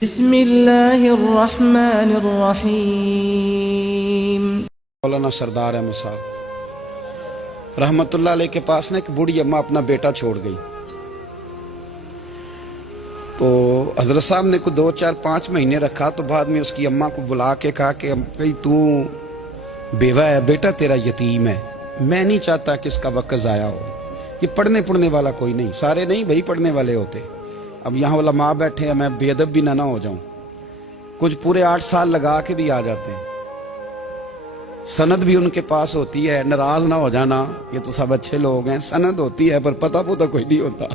بسم اللہ الرحمن الرحیم۔ مولانا سردار احمد صاحب رحمت اللہ علیہ کے پاس نا ایک بوڑھی اماں اپنا بیٹا چھوڑ گئی، تو حضرت صاحب نے کو 2 4 5 مہینے رکھا، تو بعد میں اس کی اماں کو بلا کے کہا کہ بھائی تو بیوہ ہے، بیٹا تیرا یتیم ہے، میں نہیں چاہتا کہ اس کا وقت ضائع ہو، یہ پڑھنے والا کوئی نہیں، سارے نہیں بھائی پڑھنے والے ہوتے، اب یہاں علماء بیٹھے ہیں، میں بے ادب بھی نہ ہو جاؤں، کچھ پورے 8 سال لگا کے بھی آ جاتے ہیں، سند بھی ان کے پاس ہوتی ہے، ناراض نہ ہو جانا، یہ تو سب اچھے لوگ ہیں، سند ہوتی ہے پر پتہ کوئی نہیں ہوتا،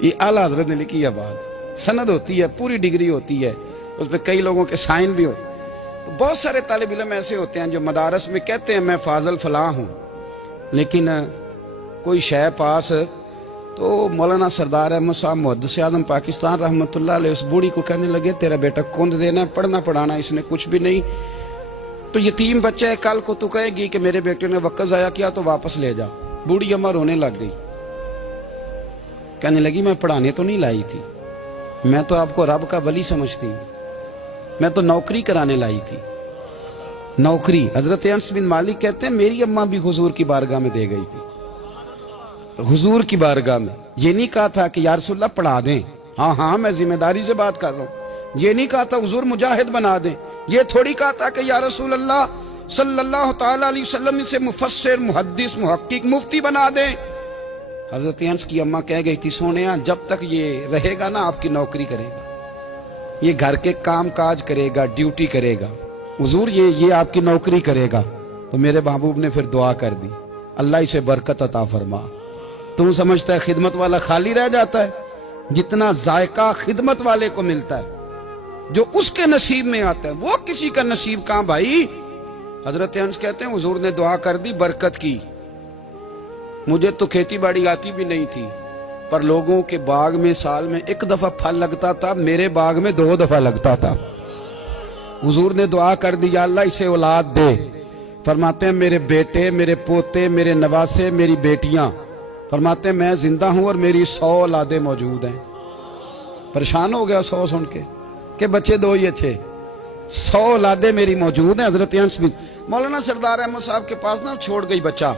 یہ اعلیٰ حضرت نے لکھی ہے بات، سند ہوتی ہے، پوری ڈگری ہوتی ہے، اس پہ کئی لوگوں کے سائن بھی ہوتے ہیں، تو بہت سارے طالب علم ایسے ہوتے ہیں جو مدارس میں کہتے ہیں میں فاضل فلاں ہوں، لیکن کوئی شے پاس، تو مولانا سردار احمد صاحب محدث اعظم پاکستان رحمت اللہ علیہ اس بوڑھی کو کہنے لگے تیرا بیٹا کند دینا ہے، پڑھنا پڑھانا اس نے کچھ بھی نہیں، تو یتیم بچہ ہے، کل کو تو کہے گی کہ میرے بیٹے نے وقت ضائع کیا تو واپس لے جا۔ بوڑھی اماں رونے لگ گئی، کہنے لگی میں پڑھانے تو نہیں لائی تھی، میں تو آپ کو رب کا ولی سمجھتی ہوں، میں تو نوکری کرانے لائی تھی، نوکری۔ حضرت انس بن مالک کہتے ہیں میری اماں بھی حضور کی بارگاہ میں دے گئی تھی، حضور کی بارگاہ میں یہ نہیں کہا تھا کہ یا رسول اللہ پڑھا دیں، ہاں میں ذمہ داری سے بات کر رہا ہوں، یہ نہیں کہا تھا حضور مجاہد بنا دیں، یہ تھوڑی کہا تھا کہ یا رسول اللہ صلی اللہ تعالی علیہ وسلم سے مفسر محدث محقق مفتی بنا دیں۔ حضرت انس کی اماں کہہ گئی تھی سونیا جب تک یہ رہے گا نا آپ کی نوکری کرے گا، یہ گھر کے کام کاج کرے گا، ڈیوٹی کرے گا، حضور یہ آپ کی نوکری کرے گا۔ تو میرے محبوب نے پھر دعا کر دی اللہ اسے برکت عطا فرما۔ تم سمجھتا ہے خدمت والا خالی رہ جاتا ہے؟ جتنا ذائقہ خدمت والے کو ملتا ہے، جو اس کے نصیب میں آتا ہے، وہ کسی کا نصیب کہاں بھائی۔ حضرت انس کہتے ہیں حضور نے دعا کر دی، برکت کی، مجھے تو کھیتی باڑی آتی بھی نہیں تھی، پر لوگوں کے باغ میں سال میں 1 دفعہ پھل لگتا تھا، میرے باغ میں 2 دفعہ لگتا تھا۔ حضور نے دعا کر دی یا اللہ اسے اولاد دے، فرماتے ہیں میرے بیٹے، میرے پوتے، میرے نواسے، میری بیٹیاں، فرماتے ہیں میں زندہ ہوں اور میری 100 اولادیں موجود ہیں۔ پریشان ہو گیا 100 سن کے کہ بچے 2 ہی اچھے، 100 اولادیں میری موجود ہیں۔ حضرت انس بھی مولانا سردار احمد صاحب کے پاس نا چھوڑ گئی بچہ،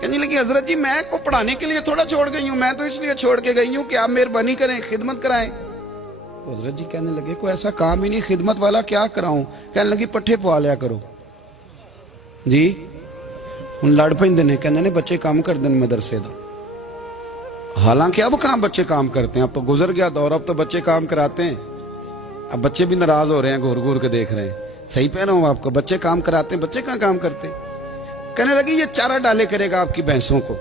کہنے لگی حضرت جی میں کو پڑھانے کے لیے تھوڑا چھوڑ گئی ہوں، میں تو اس لیے چھوڑ کے گئی ہوں کہ آپ مہربانی کریں خدمت کرائیں۔ تو حضرت جی کہنے لگے کوئی ایسا کام ہی نہیں، خدمت والا کیا کراؤں؟ کہنے لگی پٹھے پوا لیا کرو جی، ہن لڑ پیندے نے، کہنے نے بچے کام کر دیں مدرسے دا، حالانکہ اب کہاں بچے کام کرتے ہیں، اب تو گزر گیا دور، اب تو بچے کام کراتے ہیں، اب بچے بھی ناراض ہو رہے ہیں، گھور گھور کے دیکھ رہے ہیں، صحیح پہ رہا ہوں آپ کو، بچے کام کراتے ہیں، بچے کہاں کام کرتے ہیں؟ کہنے لگی یہ چارہ ڈالے کرے گا آپ کی بھینسوں کو۔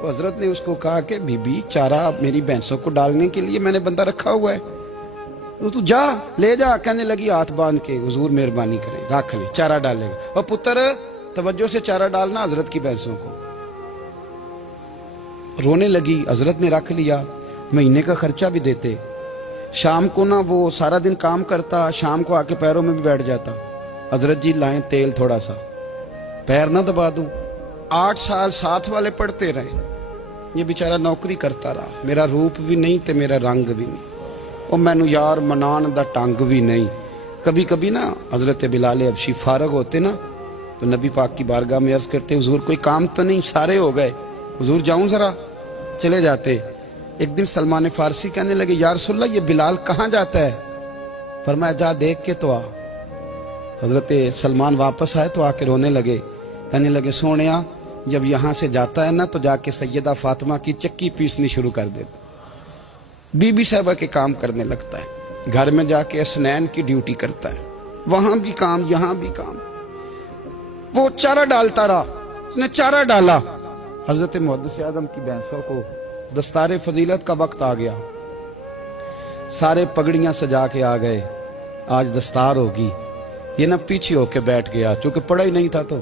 تو حضرت نے اس کو کہا کہ بی بی چارہ میری بھینسوں کو ڈالنے کے لیے میں نے بندہ رکھا ہوا ہے، تو جا لے جا۔ کہنے لگی ہاتھ باندھ کے حضور مہربانی کریں رکھ لے، چارہ ڈالے گا، اور پتر توجہ سے چارہ ڈالنا حضرت کی بھینسوں کو۔ رونے لگی، حضرت نے رکھ لیا، مہینے کا خرچہ بھی دیتے، شام کو نا وہ سارا دن کام کرتا، شام کو آ کے پیروں میں بھی بیٹھ جاتا، حضرت جی لائیں تیل تھوڑا سا، پیر نہ دبا دوں۔ 8 سال ساتھ والے پڑھتے رہے، یہ بیچارہ نوکری کرتا رہا، میرا روپ بھی نہیں تے میرا رنگ بھی نہیں، اور مینو یار منان دا ٹنگ بھی نہیں۔ کبھی کبھی نا حضرت بلال حبشی فارغ ہوتے نا تو نبی پاک کی بارگاہ میں عرض کرتے حضور کوئی کام تو نہیں، سارے ہو گئے، حضور جاؤں ذرا، چلے جاتے۔ ایک دن سلمان فارسی کہنے لگے یا رسول اللہ یہ بلال کہاں جاتا ہے؟ فرمایا جا دیکھ کے تو آ۔ حضرت سلمان واپس آئے تو آ کے رونے لگے، کہنے لگے سونیا جب یہاں سے جاتا ہے نا تو جا کے سیدہ فاطمہ کی چکی پیسنی شروع کر دیتا، بی بی صاحبہ کے کام کرنے لگتا ہے، گھر میں جا کے اسنین کی ڈیوٹی کرتا ہے، وہاں بھی کام یہاں بھی کام، وہ چارہ ڈالتا رہا، اس نے چارہ ڈالا۔ حضرت محدث اعظم کی بھینسوں کو دستار فضیلت کا وقت آ گیا، سارے پگڑیاں سجا کے آ گئے، آج دستار ہوگی، یہ نہ پیچھے ہو کے بیٹھ گیا، چونکہ پڑھا ہی نہیں تھا تو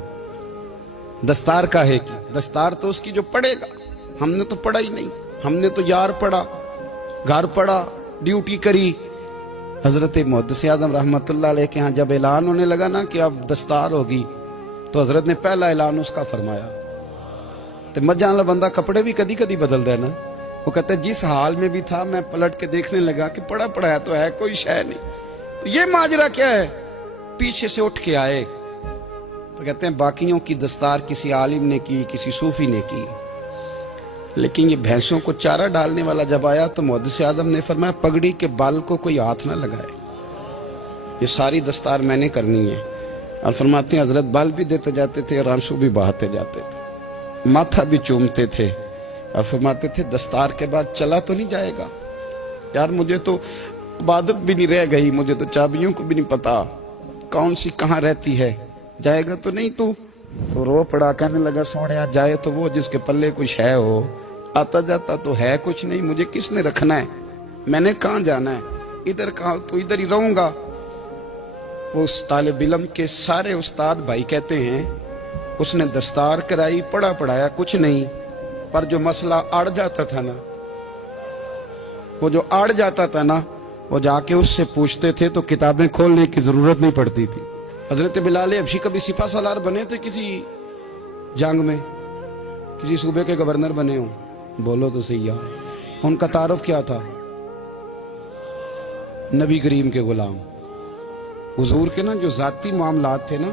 دستار کا ہے کہ دستار تو اس کی جو پڑھے گا، ہم نے تو پڑھا ہی نہیں، ہم نے تو یار پڑھا، گھر پڑھا، ڈیوٹی کری۔ حضرت محدث اعظم رحمت اللہ علیہ کے ہاں جب اعلان ہونے لگا نا کہ اب دستار ہوگی تو حضرت نے پہلا اعلان اس کا فرمایا، تو مجھے والا بندہ کپڑے بھی کدی کدی بدل دے نا، وہ کہتے ہیں جس حال میں بھی تھا میں پلٹ کے دیکھنے لگا کہ پڑا پڑا ہے تو ہے کوئی شے نہیں، تو یہ ماجرا کیا ہے؟ پیچھے سے اٹھ کے آئے تو کہتے ہیں باقیوں کی دستار کسی عالم نے کی، کسی صوفی نے کی، لیکن یہ بھینسوں کو چارہ ڈالنے والا جب آیا تو محدث اعظم نے فرمایا پگڑی کے بال کو کوئی ہاتھ نہ لگائے، یہ ساری دستار میں نے کرنی ہے۔ اور فرماتے ہیں حضرت بال بھی دیتے جاتے تھے اور آنسو بھی بہاتے جاتے تھے، ماتھا بھی چومتے تھے اور فرماتے تھے دستار کے بعد چلا تو نہیں جائے گا؟ یار مجھے تو عبادت بھی نہیں رہ گئی، مجھے تو چابیوں کو بھی نہیں پتا کون سی کہاں رہتی ہے، جائے گا تو نہیں تو رو پڑا، کہنے لگا سونیا جائے تو وہ جس کے پلے کچھ ہے ہو، آتا جاتا تو ہے کچھ نہیں، مجھے کس نے رکھنا ہے، میں نے کہاں جانا ہے، ادھر کہاں تو ادھر ہی رہوں گا۔ وہ اس طالب علم کے سارے استاد بھائی کہتے ہیں اس نے دستار کرائی، پڑھا پڑھایا کچھ نہیں، پر جو مسئلہ اڑ جاتا تھا نا، وہ جو اڑ جاتا تھا نا، وہ جا کے اس سے پوچھتے تھے تو کتابیں کھولنے کی ضرورت نہیں پڑتی تھی۔ حضرت بلال حبشی کبھی سپاہ سالار بنے تھے کسی جنگ میں، کسی صوبے کے گورنر بنے ہوں؟ بولو تو صحیح ہے۔ ان کا تعارف کیا تھا؟ نبی کریم کے غلام۔ حضور کے نا جو ذاتی معاملات تھے نا،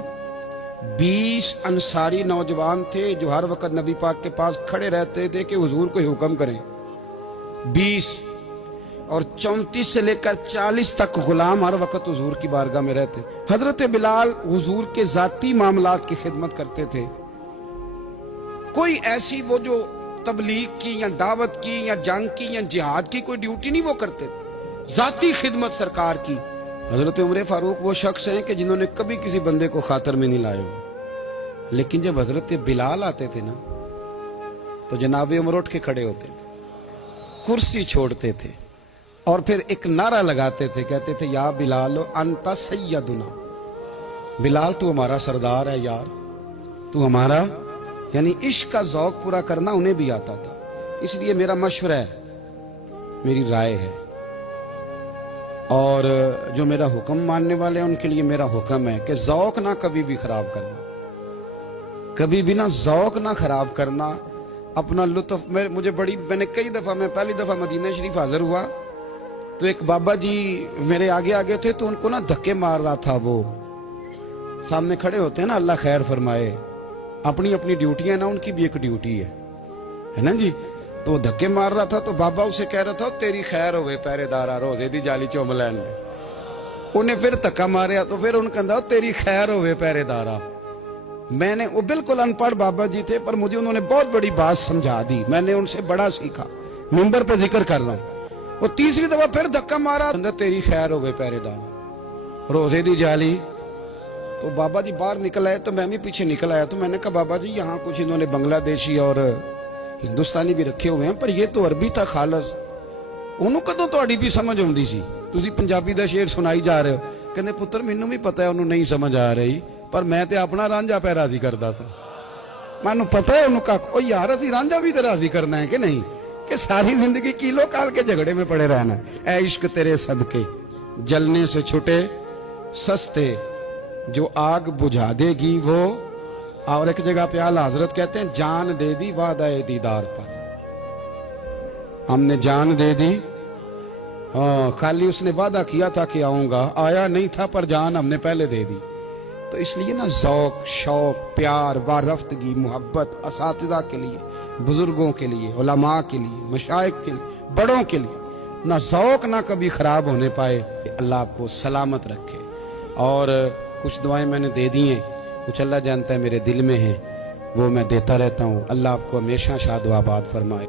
20 انصاری نوجوان تھے جو ہر وقت نبی پاک کے پاس کھڑے رہتے تھے کہ حضور کوئی حکم کریں، 20 اور 34 سے لے کر 40 تک غلام ہر وقت حضور کی بارگاہ میں رہتے۔ حضرت بلال حضور کے ذاتی معاملات کی خدمت کرتے تھے، کوئی ایسی وہ جو تبلیغ کی یا دعوت کی یا جنگ کی یا جہاد کی کوئی ڈیوٹی نہیں وہ کرتے تھے، ذاتی خدمت سرکار کی۔ حضرت عمر فاروق وہ شخص ہیں کہ جنہوں نے کبھی کسی بندے کو خاطر میں نہیں لائے ہو، لیکن جب حضرت بلال آتے تھے نا تو جناب عمر اٹھ کے کھڑے ہوتے تھے، کرسی چھوڑتے تھے اور پھر ایک نعرہ لگاتے تھے، کہتے تھے یا بلال انت سیدنا، بلال تو ہمارا سردار ہے یار، تو ہمارا، یعنی عشق کا ذوق پورا کرنا انہیں بھی آتا تھا۔ اس لیے میرا مشورہ ہے، میری رائے ہے، اور جو میرا حکم ماننے والے ہیں ان کے لیے میرا حکم ہے کہ ذوق نہ کبھی بھی خراب کرنا، کبھی بھی نہ ذوق نہ خراب کرنا، اپنا لطف۔ میں نے کئی دفعہ، میں پہلی دفعہ مدینہ شریف حاضر ہوا تو ایک بابا جی میرے آگے آگے تھے تو ان کو نا دھکے مار رہا تھا، وہ سامنے کھڑے ہوتے ہیں نا، اللہ خیر فرمائے، اپنی اپنی ڈیوٹی ہے نا، ان کی بھی ایک ڈیوٹی ہے نا جی، تو وہ دھکے مار رہا تھا تو بابا اسے کہہ رہا تھا تیری خیر ہوئے پہرے دارا روزے دی جالی چوم لین دے، انہیں پھر دھکا ماریا تو پھر ان کہا تیری خیر ہوئے پہرے دارا۔ میں نے، وہ بالکل ان پڑھ بابا جی تھے پر مجھے انہوں نے بہت بڑی بات سمجھا دی، میں نے ان سے بڑا سیکھا، منبر پہ ذکر کر رہا ہوں۔ وہ تیسری دفعہ پھر دھکا مارا، تیری خیر ہوئے پہرے دارا روزے دی جالی۔ تو بابا جی باہر نکل آئے تو میں بھی پیچھے نکل آیا، تو میں نے کہا بابا جی یہاں کچھ انہوں نے بنگلہ دیشی اور ہندوستانی بھی رکھے ہوئے ہیں پر یہ تو عربی تھا خالص، انہوں کدوں تہاڈی بھی سمجھ آؤندی سی، تسی پنجابی دا شعر سنائی جا رہے ہو۔ کہندے پتر مینوں بھی پتہ ہے انہوں نہیں سمجھ آ رہی، پر میں تے اپنا رانجھا پہ راضی کردا سا، مینوں پتہ ہے انہوں کا او یار اسی رانجھا بھی تے راضی کرنا ہے کہ نہیں، کہ ساری زندگی کیلو کال کے جھگڑے میں پڑے رہنا ہے۔ اے عشق تیرے صدقے جلنے سے چھٹے سستے، جو آگ بجھا دے گی وہ، اور ایک جگہ پہ اعلیٰ حضرت کہتے ہیں جان دے دی وعدہ دیدار پر، ہم نے جان دے دی، خالی اس نے وعدہ کیا تھا کہ آؤں گا، آیا نہیں تھا پر جان ہم نے پہلے دے دی۔ تو اس لیے نا ذوق، شوق، پیار، وارفتگی، محبت اساتذہ کے لیے، بزرگوں کے لیے، علماء کے لیے، مشائخ کے لیے، بڑوں کے لیے نہ ذوق نہ کبھی خراب ہونے پائے۔ اللہ آپ کو سلامت رکھے۔ اور کچھ دعائیں میں نے دے دی ہیں، کچھ اللہ جانتا ہے میرے دل میں ہیں، وہ میں دیتا رہتا ہوں۔ اللہ آپ کو ہمیشہ شاد و آباد فرمائے۔